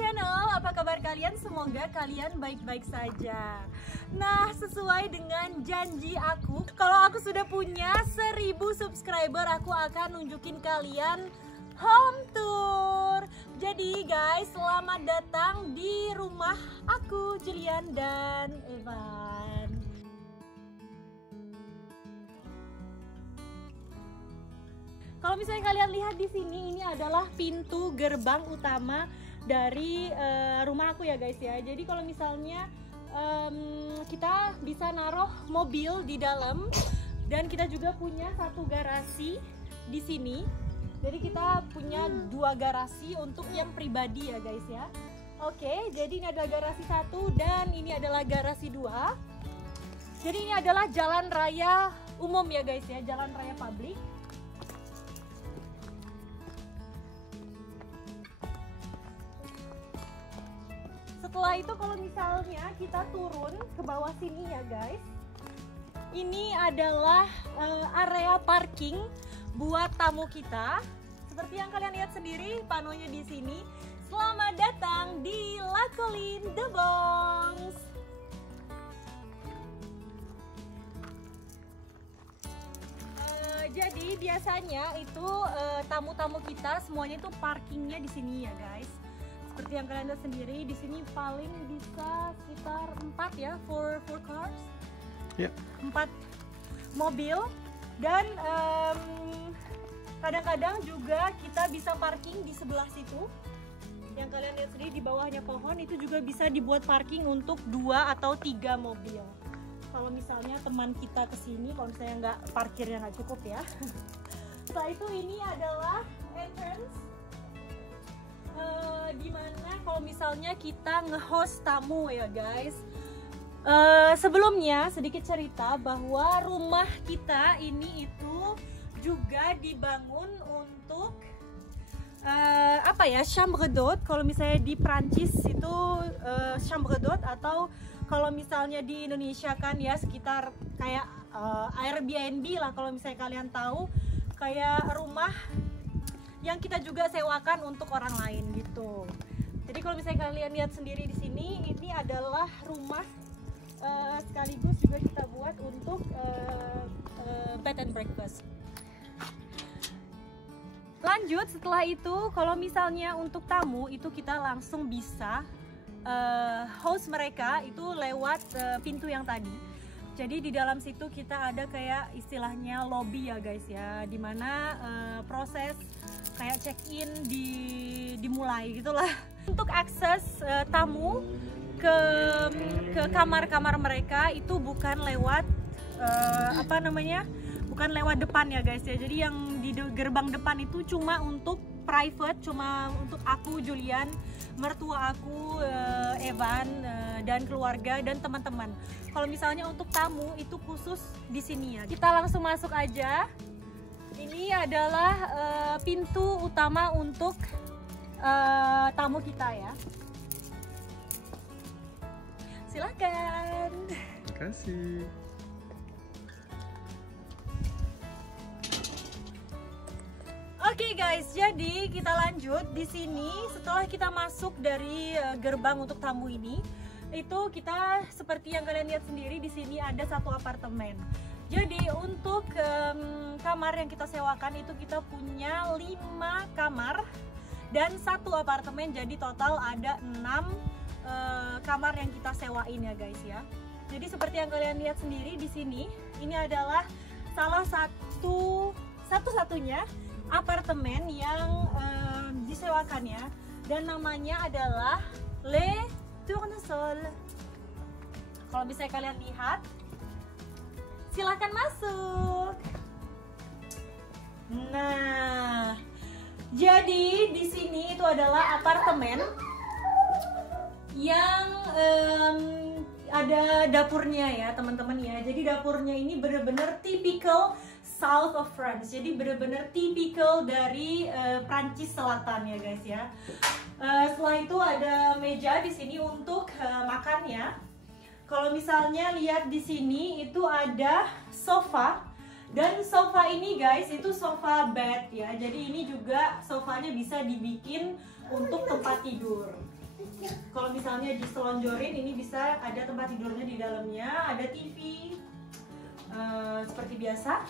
channel. Apa kabar kalian? Semoga kalian baik-baik saja. Nah, sesuai dengan janji aku, kalau aku sudah punya 1000 subscriber, aku akan nunjukin kalian home tour. Jadi guys, selamat datang di rumah aku, Julian dan Evan. Kalau misalnya kalian lihat di sini, ini adalah pintu gerbang utama dari rumah aku ya guys ya. Jadi kalau misalnya kita bisa naruh mobil di dalam, dan kita juga punya satu garasi di sini. Jadi kita punya 2 garasi untuk yang pribadi ya guys ya. Oke, jadi ini adalah garasi 1 dan ini adalah garasi 2. Jadi ini adalah jalan raya umum ya guys ya, jalan raya publik. Setelah itu kalau misalnya kita turun ke bawah sini ya guys, ini adalah area parking buat tamu kita. Seperti yang kalian lihat sendiri panonya di sini. Selamat datang di Lacolin The Bronx. Jadi biasanya itu tamu-tamu kita semuanya itu parkingnya di sini ya guys. Seperti yang kalian lihat sendiri, di sini paling bisa sekitar 4 ya, 4 cars, 4 mobil, dan kadang-kadang juga kita bisa parking di sebelah situ. Yang kalian lihat sendiri di bawahnya pohon itu juga bisa dibuat parking untuk 2 atau 3 mobil. Kalau misalnya teman kita kesini, kalau misalnya nggak parkirnya nggak cukup ya. Setelah itu ini adalah entrance. Dimana kalau misalnya kita nge-host tamu ya guys. Sebelumnya sedikit cerita bahwa rumah kita ini itu juga dibangun untuk apa ya, chambre d'hôte. Kalau misalnya di Prancis itu chambre d'hôte, atau kalau misalnya di Indonesia kan ya sekitar kayak Airbnb lah, kalau misalnya kalian tahu, kayak rumah yang kita juga sewakan untuk orang lain gitu. Jadi kalau misalnya kalian lihat sendiri di sini, ini adalah rumah sekaligus juga kita buat untuk bed and breakfast. Lanjut, setelah itu kalau misalnya untuk tamu itu kita langsung bisa host mereka itu lewat pintu yang tadi. Jadi di dalam situ kita ada kayak istilahnya lobby ya guys ya, dimana proses kayak check-in dimulai gitulah. Untuk akses tamu ke kamar-kamar mereka itu bukan lewat bukan lewat depan ya guys ya. Jadi yang di gerbang depan itu cuma untuk private, cuma untuk aku, Julian, mertua aku, Evan, dan keluarga dan teman-teman. Kalau misalnya untuk tamu itu khusus di sini ya. Kita langsung masuk aja. Ini adalah pintu utama untuk tamu kita ya. Silakan. Terima kasih. Oke guys, jadi kita lanjut di sini. Setelah kita masuk dari gerbang untuk tamu ini, itu kita seperti yang kalian lihat sendiri di sini ada satu apartemen. Jadi untuk kamar yang kita sewakan itu kita punya 5 kamar dan 1 apartemen. Jadi total ada 6 kamar yang kita sewain ya guys ya. Jadi seperti yang kalian lihat sendiri di sini, ini adalah salah satu-satunya apartemen yang disewakan ya, dan namanya adalah Le Tournesol. Kalau bisa kalian lihat, silahkan masuk. Nah, jadi di sini itu adalah apartemen yang ada dapurnya ya teman-teman ya. Jadi dapurnya ini bener-bener typical South of France. Jadi bener-bener typical dari Prancis Selatan ya guys ya. Setelah itu ada meja di sini untuk makan ya. Kalau misalnya lihat di sini itu ada sofa, dan sofa ini guys itu sofa bed ya. Jadi ini juga sofanya bisa dibikin untuk tempat tidur. Kalau misalnya diselonjorin, ini bisa ada tempat tidurnya di dalamnya, ada TV seperti biasa.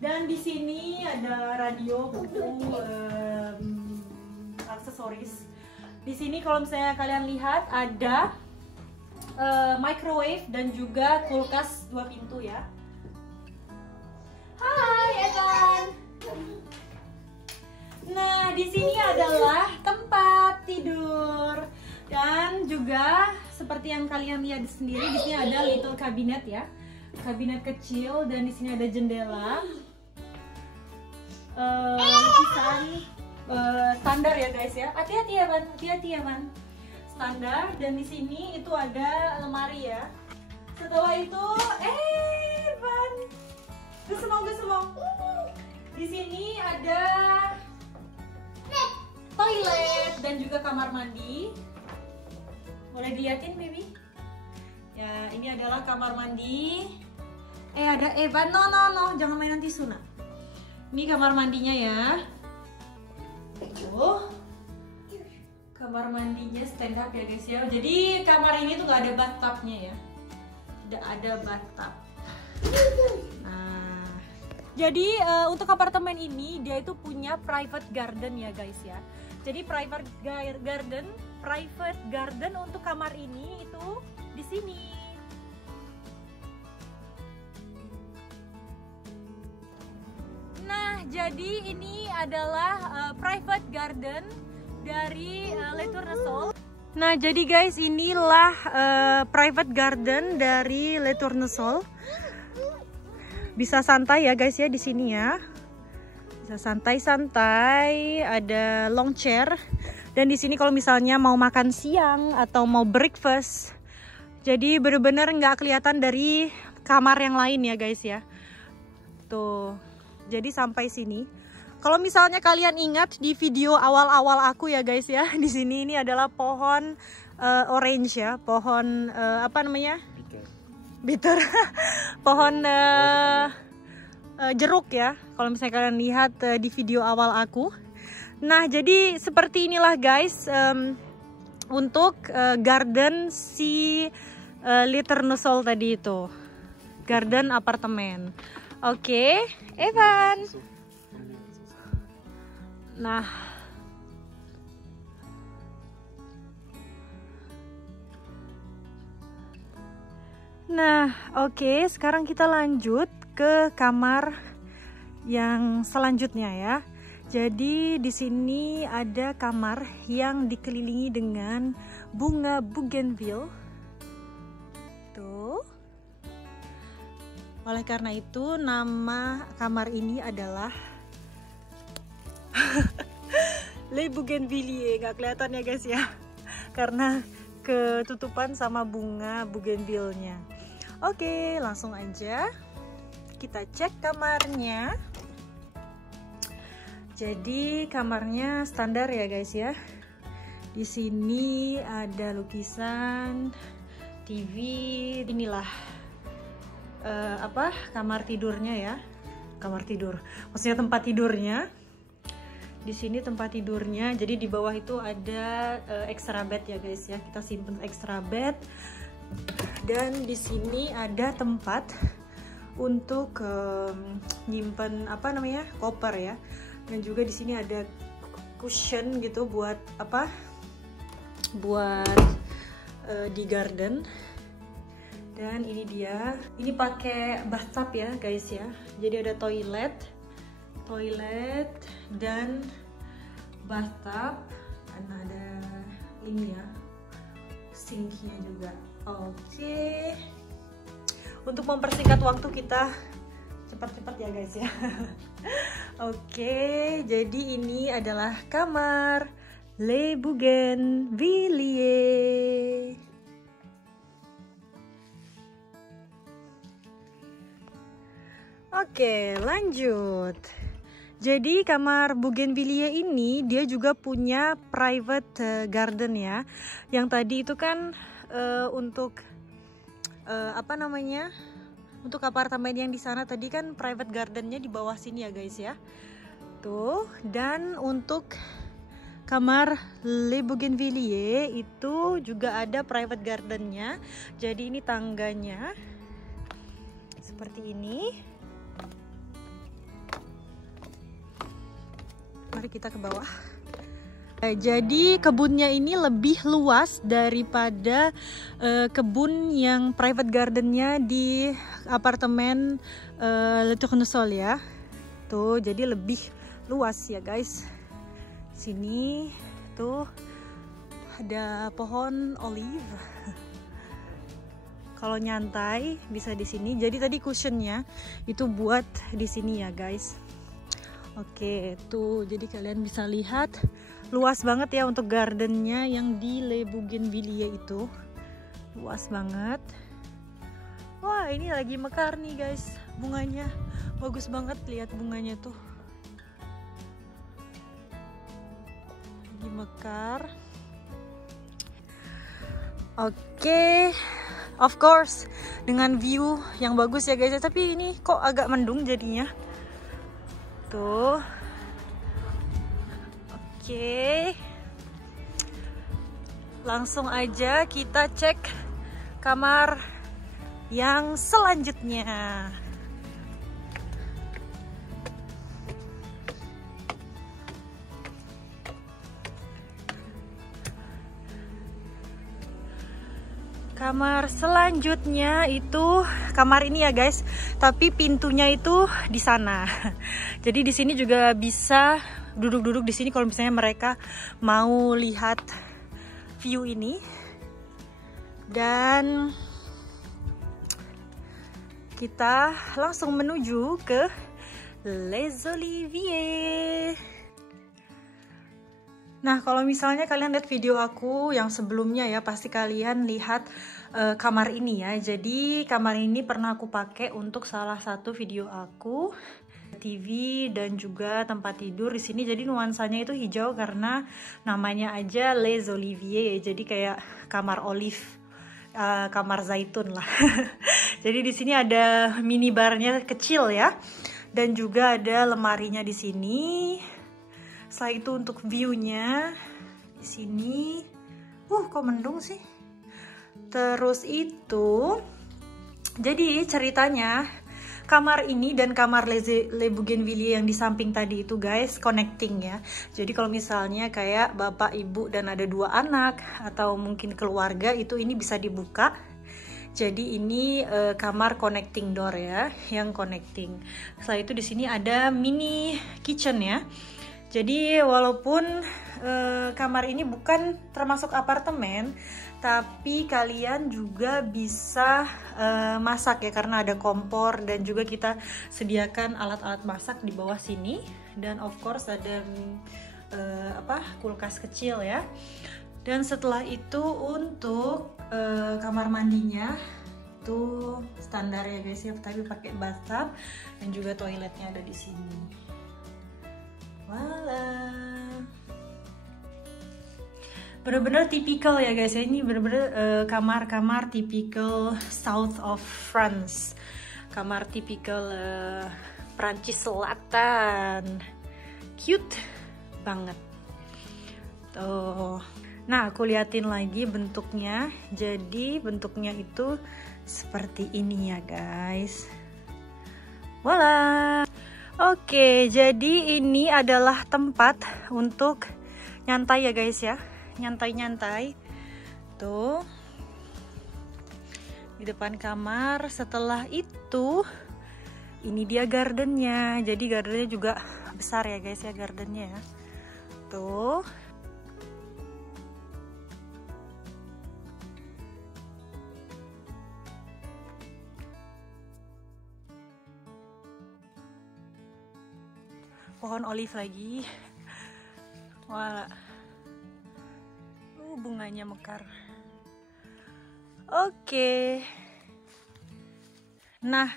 Dan di sini ada radio, buku, aksesoris. Di sini kalau misalnya kalian lihat ada microwave dan juga kulkas 2 pintu ya. Hai Evan. Nah, di sini adalah tempat tidur dan juga seperti yang kalian lihat sendiri, di sini ada little cabinet ya, kabinet kecil, dan di sini ada jendela. Kisaran standar ya guys ya. Hati-hati ya Van, hati-hati ya Van. Standar, dan di sini itu ada lemari ya. Setelah itu, Van, gesemong. Di sini ada toilet dan juga kamar mandi. Boleh dilihatin baby? Ya, ini adalah kamar mandi. Ada Evan, no, jangan main nanti Suna. Ini kamar mandinya ya. Kamar mandinya stand up ya guys ya. Jadi kamar ini tuh gak ada bathtubnya ya. Tidak ada bathtub. Nah, jadi untuk apartemen ini dia itu punya private garden ya guys ya. Jadi private garden untuk kamar ini itu di sini. Nah, jadi ini adalah private garden dari Le Tournesol. Nah, jadi guys, inilah private garden dari Le Tournesol. Bisa santai ya guys ya di sini ya. Bisa santai-santai, ada long chair. Dan di sini kalau misalnya mau makan siang atau mau breakfast, jadi bener-bener nggak kelihatan dari kamar yang lain ya guys ya. Tuh. Jadi sampai sini. Kalau misalnya kalian ingat di video awal-awal aku ya guys ya, di sini ini adalah pohon orange ya, pohon apa namanya? Bitter. Pohon jeruk ya. Kalau misalnya kalian lihat di video awal aku. Nah, jadi seperti inilah guys untuk garden si Le Tournesol tadi itu. Garden apartemen. Oke, Evan. Nah, oke, sekarang kita lanjut ke kamar yang selanjutnya ya. Jadi di sini ada kamar yang dikelilingi dengan bunga bougainville. Tuh. Oleh karena itu nama kamar ini adalah Le Bougainvilliers. Gak kelihatan ya guys ya, karena ketutupan sama bunga bougainville-nya. Oke, langsung aja kita cek kamarnya. Jadi kamarnya standar ya guys ya. Di sini ada lukisan, TV, inilah kamar tidurnya ya. Kamar tidur, maksudnya tempat tidurnya. Di sini tempat tidurnya. Jadi di bawah itu ada extra bed ya guys ya. Kita simpen extra bed. Dan di sini ada tempat untuk nyimpen apa namanya, koper ya. Dan juga di sini ada cushion gitu buat apa? Buat di garden. Dan ini dia, ini pakai bathtub ya guys ya. Jadi ada toilet dan bathtub, dan ada ini ya, sinknya juga. Oke. Untuk mempersingkat waktu kita cepat-cepat ya guys ya. Oke, jadi ini adalah kamar Le Bougainvilliers. Oke, lanjut. Jadi kamar Bougainvilliers ini dia juga punya private garden ya. Yang tadi itu kan untuk apa namanya? Untuk apartemen yang di sana tadi kan private gardennya di bawah sini ya guys ya. Tuh, dan untuk kamar Le Bougainvilliers itu juga ada private gardennya. Jadi ini tangganya seperti ini. Mari kita ke bawah. Jadi kebunnya ini lebih luas daripada kebun yang private gardennya di apartemen Le Tournesol ya. Tuh, jadi lebih luas ya guys. Sini tuh ada pohon olive. Kalau nyantai bisa di sini. Jadi tadi cushionnya itu buat di sini ya guys. Oke, tuh jadi kalian bisa lihat luas banget ya untuk gardennya yang di Le Bougainvilliers itu. Luas banget. Wah, ini lagi mekar nih guys bunganya. Bagus banget, lihat bunganya tuh. Lagi mekar. Oke, of course dengan view yang bagus ya guys. Tapi ini kok agak mendung jadinya. Tuh. Oke, langsung aja kita cek kamar yang selanjutnya. Kamar selanjutnya itu kamar ini ya guys, tapi pintunya itu di sana. Jadi di sini juga bisa duduk-duduk di sini kalau misalnya mereka mau lihat view ini. Dan kita langsung menuju ke Les Oliviers. Nah, kalau misalnya kalian lihat video aku yang sebelumnya ya, pasti kalian lihat kamar ini ya. Jadi kamar ini pernah aku pakai untuk salah satu video aku, TV dan juga tempat tidur di sini. Jadi nuansanya itu hijau karena namanya aja Les Oliviers. Jadi kayak kamar olive, kamar zaitun lah. Jadi di sini ada minibarnya kecil ya, dan juga ada lemarinya di sini. Setelah itu untuk view-nya di sini, kok mendung sih. Terus itu, jadi ceritanya kamar ini dan kamar Le Bougainvilliers yang di samping tadi itu guys connecting ya. Jadi kalau misalnya kayak bapak ibu dan ada 2 anak atau mungkin keluarga itu ini bisa dibuka. Jadi ini kamar connecting door ya, yang connecting. Setelah itu di sini ada mini kitchen ya. Jadi walaupun kamar ini bukan termasuk apartemen, tapi kalian juga bisa masak ya, karena ada kompor dan juga kita sediakan alat-alat masak di bawah sini. Dan of course ada kulkas kecil ya. Dan setelah itu untuk kamar mandinya itu standar ya guys ya, tapi pakai bathtub dan juga toiletnya ada di sini. Wala, bener-bener tipikal ya guys ya, ini bener-bener kamar-kamar tipikal South of France, kamar tipikal Prancis Selatan, cute banget tuh. Nah, aku liatin lagi bentuknya. Jadi bentuknya itu seperti ini ya guys. Wala. Oke, jadi ini adalah tempat untuk nyantai ya guys ya. Nyantai-nyantai. Tuh. Di depan kamar. Setelah itu ini dia gardennya. Jadi gardennya juga besar ya guys ya, gardennya ya. Tuh. Pohon olive lagi. Wah, bunganya mekar. Oke. Nah,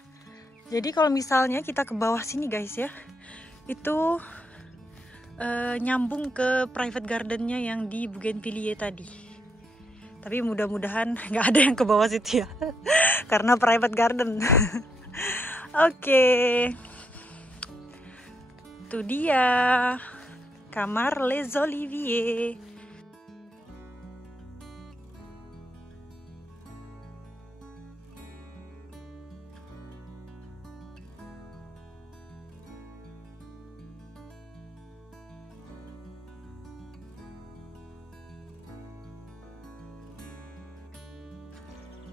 jadi kalau misalnya kita ke bawah sini guys ya, itu nyambung ke private gardennya yang di Bougainvilliers tadi. Tapi mudah-mudahan nggak ada yang ke bawah situ ya, karena private garden. Oke. Itu dia kamar Les Oliviers.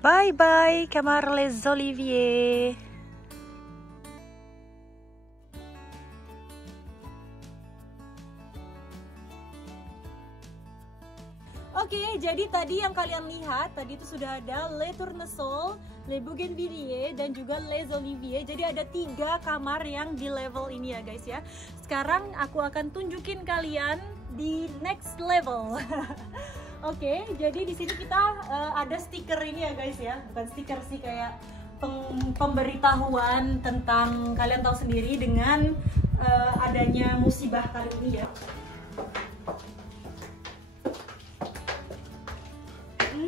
Bye bye kamar Les Oliviers. Oke, jadi tadi yang kalian lihat tadi itu sudah ada Le Tournesol, Le Bougainvilliers, dan juga Les Oliviers. Jadi ada 3 kamar yang di level ini ya guys ya. Sekarang aku akan tunjukin kalian di next level. Oke, jadi di sini kita ada stiker ini ya guys ya. Bukan stiker sih, kayak pemberitahuan tentang, kalian tahu sendiri dengan adanya musibah kali ini ya.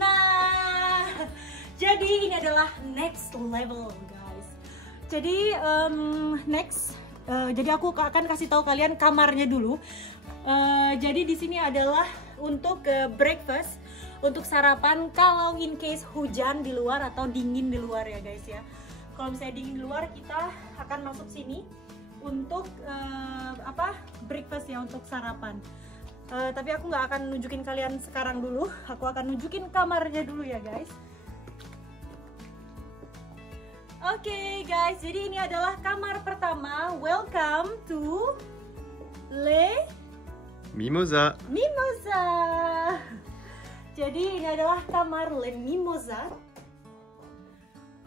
Nah, jadi ini adalah next level guys. Jadi jadi aku akan kasih tahu kalian kamarnya dulu. Jadi di sini adalah untuk breakfast, untuk sarapan kalau in case hujan di luar atau dingin di luar ya guys ya. Kalau misalnya dingin di luar, kita akan masuk sini untuk breakfast ya, untuk sarapan. Tapi aku nggak akan nunjukin kalian sekarang dulu, aku akan nunjukin kamarnya dulu ya guys. Oke guys, jadi ini adalah kamar pertama. Welcome to Le Mimosa. Mimosa. Jadi ini adalah kamar Le Mimosa.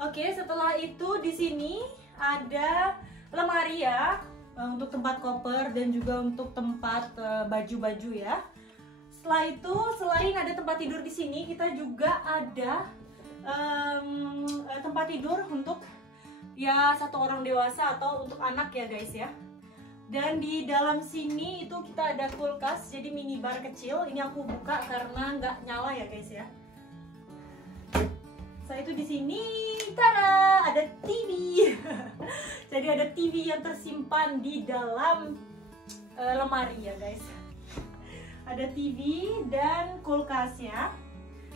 Oke, setelah itu di sini ada lemari ya, untuk tempat koper dan juga untuk tempat baju-baju ya. Setelah itu, selain ada tempat tidur di sini, kita juga ada tempat tidur untuk ya 1 orang dewasa atau untuk anak ya guys ya. Dan di dalam sini itu kita ada kulkas, jadi minibar kecil. Ini aku buka karena nggak nyala ya guys ya. Setelah itu di sini, tada, ada TV. Jadi ada TV yang tersimpan di dalam lemari ya guys. Ada TV dan kulkasnya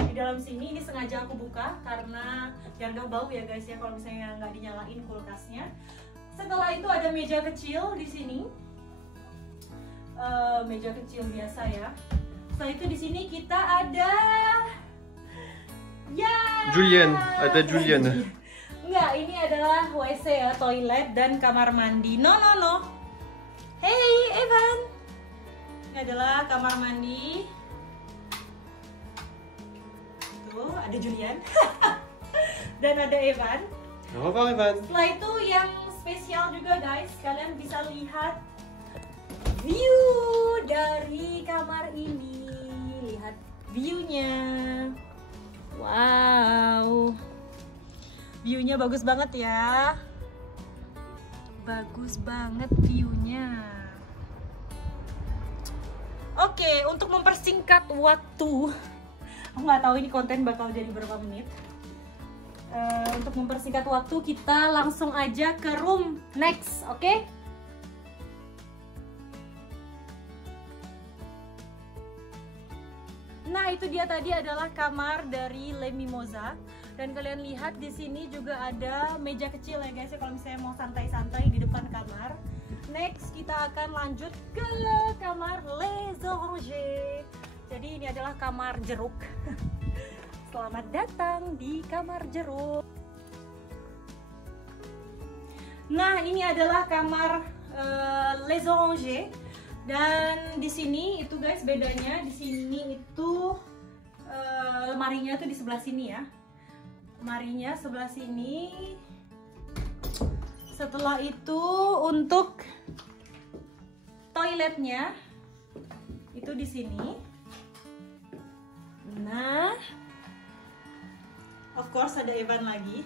di dalam sini. Ini sengaja aku buka karena biar nggak bau ya guys ya kalau misalnya nggak dinyalain kulkasnya. Setelah itu ada meja kecil di sini, meja kecil biasa ya. Setelah itu di sini kita ada Julien, ada Julien. Enggak, ini adalah WC ya, toilet dan kamar mandi. No. Hey Evan, ini adalah kamar mandi. Tuh ada Julian dan ada Evan. Apa Evan? Setelah itu yang spesial juga guys, kalian bisa lihat view dari kamar ini. Lihat viewnya. Wow, viewnya bagus banget ya. Bagus banget viewnya. Oke, untuk mempersingkat waktu, aku nggak tahu ini konten bakal jadi berapa menit. Untuk mempersingkat waktu, kita langsung aja ke room next, oke? Nah, itu dia tadi adalah kamar dari Le Mimosa. Dan kalian lihat di sini juga ada meja kecil ya guys ya, kalau misalnya mau santai-santai di depan kamar. Next kita akan lanjut ke kamar Les Oranges. Jadi ini adalah kamar jeruk. Selamat datang di kamar jeruk. Nah, ini adalah kamar Les Oranges. Dan di sini itu guys bedanya, di sini itu lemarinya tuh di sebelah sini ya. Lemarinya sebelah sini. Setelah itu untuk toiletnya itu di sini. Nah, of course ada Evan lagi.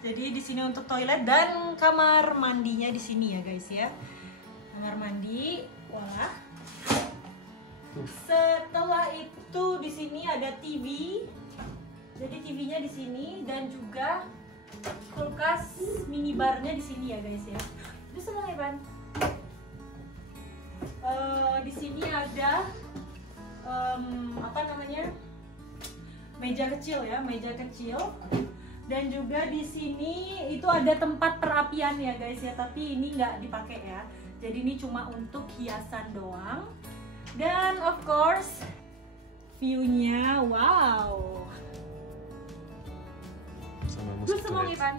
Jadi di sini untuk toilet dan kamar mandinya di sini ya guys ya. Kamar mandi, wah. Setelah itu di sini ada TV. Jadi TV-nya di sini dan juga kulkas minibarnya di sini ya guys ya. Itu semua Evan. Di sini ada apa namanya, meja kecil ya, meja kecil. Dan juga di sini itu ada tempat perapian ya guys ya, tapi ini nggak dipakai ya. Jadi ini cuma untuk hiasan doang. Dan of course view-nya wow. Sama Terus musik semua toilet. Ivan.